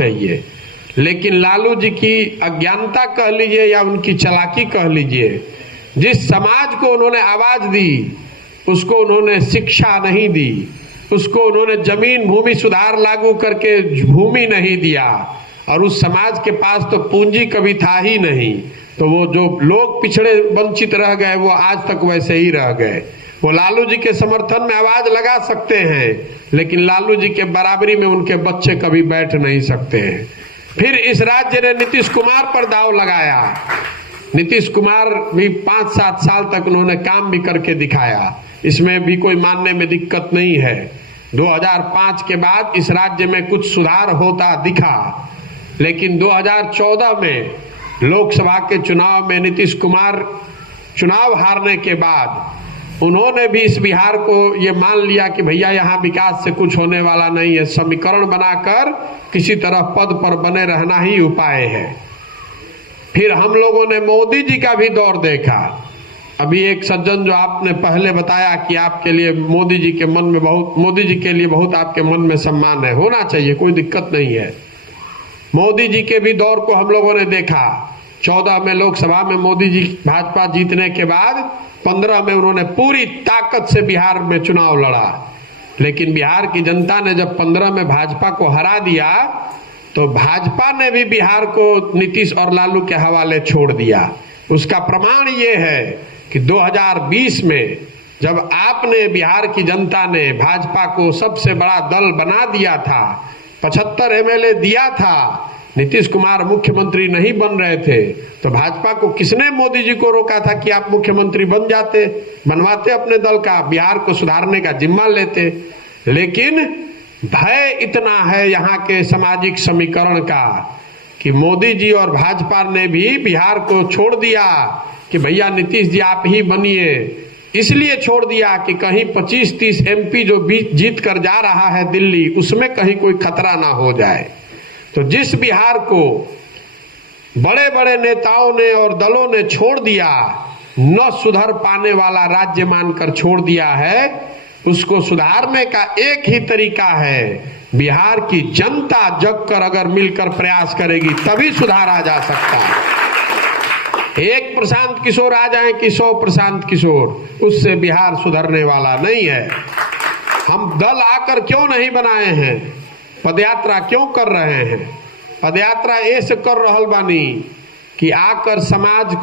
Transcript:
चाहिए। लेकिन लालू जी की अज्ञानता कह लीजिए या उनकी चालाकी कह लीजिए, जिस समाज को उन्होंने आवाज दी उसको उन्होंने शिक्षा नहीं दी, उसको उन्होंने जमीन भूमि सुधार लागू करके भूमि नहीं दिया, और उस समाज के पास तो पूंजी कभी था ही नहीं। तो वो जो लोग पिछड़े वंचित रह गए वो आज तक वैसे ही रह गए। वो लालू जी के समर्थन में आवाज लगा सकते हैं, लेकिन लालू जी के बराबरी में उनके बच्चे कभी बैठ नहीं सकते हैं। फिर इस राज्य ने नीतीश कुमार पर दांव लगाया। नीतीश कुमार भी 5-7 साल तक उन्होंने काम भी करके दिखाया, इसमें भी कोई मानने में दिक्कत नहीं है। 2005 के बाद इस राज्य में कुछ सुधार होता दिखा, लेकिन 2014 में लोकसभा के चुनाव में नीतीश कुमार चुनाव हारने के बाद उन्होंने भी इस बिहार को ये मान लिया कि भैया यहाँ विकास से कुछ होने वाला नहीं है, समीकरण बनाकर किसी तरह पद पर बने रहना ही उपाय है। फिर हम लोगों ने मोदी जी का भी दौर देखा। अभी एक सज्जन जो आपने पहले बताया कि आपके लिए मोदी जी के लिए बहुत आपके मन में सम्मान है, होना चाहिए, कोई दिक्कत नहीं है। मोदी जी के भी दौर को हम लोगों ने देखा। 14 में लोकसभा में मोदी जी भाजपा जीतने के बाद 15 में उन्होंने पूरी ताकत से बिहार में चुनाव लड़ा, लेकिन बिहार की जनता ने जब 15 में भाजपा को हरा दिया तो भाजपा ने भी बिहार को नीतीश और लालू के हवाले छोड़ दिया। उसका प्रमाण ये है कि 2020 में जब आपने बिहार की जनता ने भाजपा को सबसे बड़ा दल बना दिया था, 75 एमएलए दिया था, नीतीश कुमार मुख्यमंत्री नहीं बन रहे थे, तो भाजपा को किसने मोदी जी को रोका था कि आप मुख्यमंत्री बन जाते, बनवाते अपने दल का, बिहार को सुधारने का जिम्मा लेते। लेकिन भय इतना है यहाँ के सामाजिक समीकरण का कि मोदी जी और भाजपा ने भी बिहार को छोड़ दिया कि भैया नीतीश जी आप ही बनिए। इसलिए छोड़ दिया कि कहीं 25-30 एमपी जो जीत कर जा रहा है दिल्ली, उसमें कहीं कोई खतरा ना हो जाए। तो जिस बिहार को बड़े बड़े नेताओं ने और दलों ने छोड़ दिया, न सुधर पाने वाला राज्य मानकर छोड़ दिया है, उसको सुधारने का एक ही तरीका है, बिहार की जनता जग कर अगर मिलकर प्रयास करेगी तभी सुधारा जा सकता है। एक प्रशांत किशोर आ जाए कि 100 प्रशांत किशोर, उससे बिहार सुधरने वाला नहीं है। हम दल आकर क्यों नहीं बनाए हैं, पदयात्रा क्यों कर रहे हैं? पदयात्रा ऐसे कर रहल बानी कि आकर समाज